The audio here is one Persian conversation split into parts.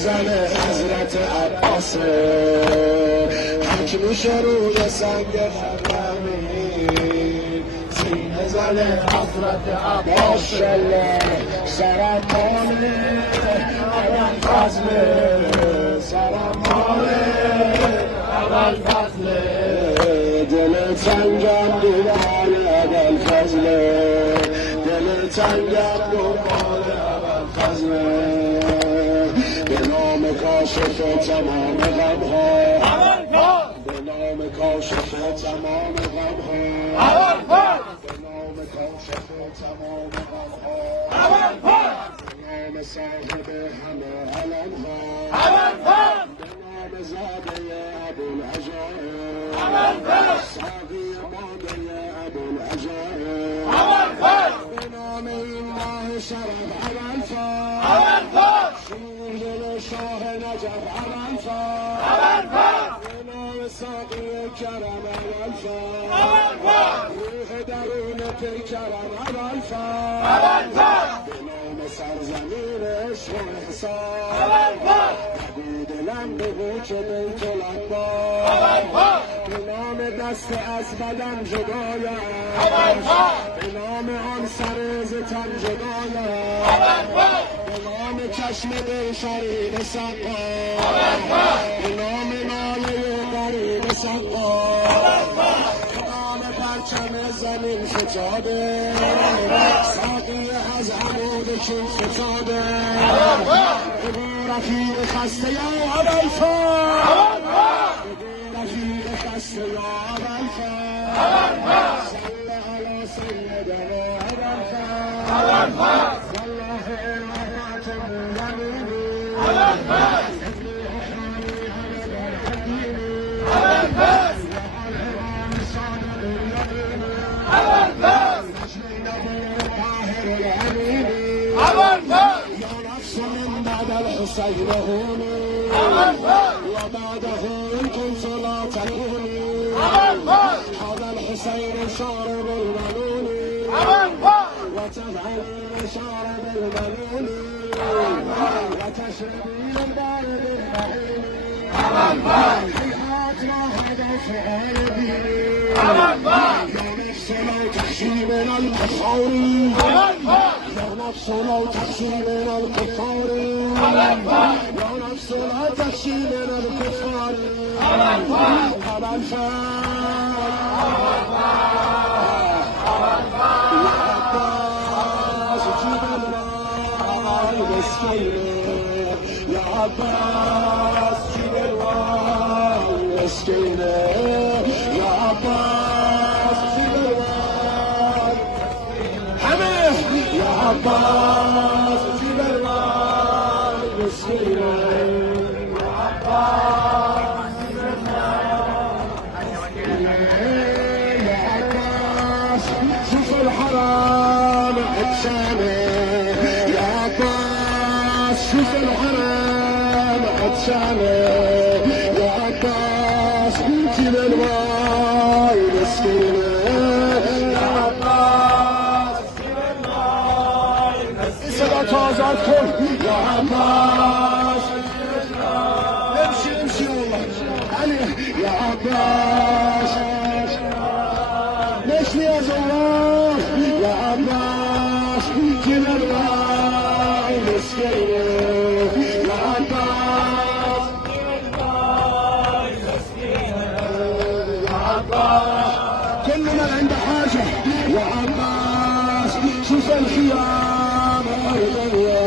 زن حضرت عباس حک میشه روی سنگ خرمین سینه زن حضرت عباس سرم ماله اول فضله سرم ماله اول فضله دل تنگم دوباره اول فضله دل تنگم دوباره اول فضله به نام کاشف تمام غمها به نام کاشف تمام غمها به نام کاشف تمام غمها به نام صاحب همه علمها به نام زاده ابوالعجائب ساقی ماده ابوالعجائب به نام این ماه شرف اولفا شیر دل شاه نجف اولفا به نام ساقی کرم اولفا روح درون پیکرم اولفا به نام سرزمین عشق و احسان دلم بگو که بیت العباس به نام دست از بدن جدایم به نام آن سر ز تن جدایم به نام چشم دل شریف سقا به نام ناله غریب سقا به نام پرچم زمین فتاده ساقی از عمود چین فتاده رفیق خسته یا ابوالفا رفیق خسته یا ابوالفا صلی علی سیدنا ابوالفا والله رحمت المؤمنین الحسين هوني وبعده إن كنت لا تكوني هذا الحسين شارب الملول وتفعلين شارب الملول وتشربين البارد المهين هيهات ما هذا سؤال ديني يا نفس لو تحشي من الكفار يا نفس لو تحشي من الكفار يا نفس لا تخشي من الكفار أبوالفا يا عباس جيب الماء مسكينه يا عباس جيب الماء مسكينه يا عباس جيب الماء حميه يا عباس جيب الماء مسكينه يا عباس جيب يا عباس شوف الحرام عطشانه يا عباس شوف الحرام عطشانه يا عباس جيب الماء مسكينه يا عباس جيب الماء مسكينه تازاد كن يا عباس امشي امشي والله علي يا عباس ليش يا زوار يا عباس جيب الماء مسكينه يا عباس جيب الماء مسكينه يا عباس كل من عنده حاجه يا عباس شوف الخيام حرية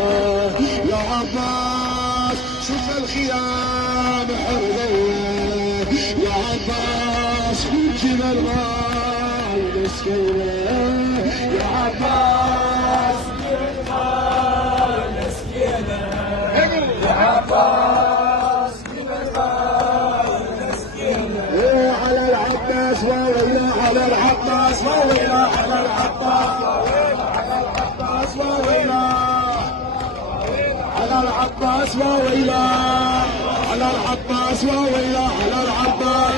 يا عباس شوف الخيام حرية يا عباس جيب الماء مسكينه يا عباس جيب الماء مسكينه يا عباس جيب الماء مسكينه على العباس وويلا على العباس وويلا على العباس وويلا على العباس وويلا على العباس وويلا على العباس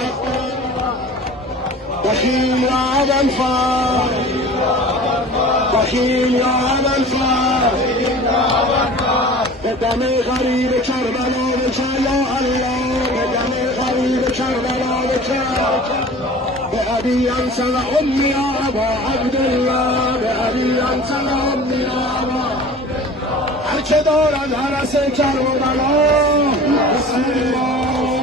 بخيل يا أبا الفار بخيل يا أبا الفار بدم غريب كربلاء بکن یا الله به دم غریب کربلا بکن به ابی انت و امی یا ابا عبدالله به ابی انت و امی یا ابا هر که دارد هرس کربلا بسم الله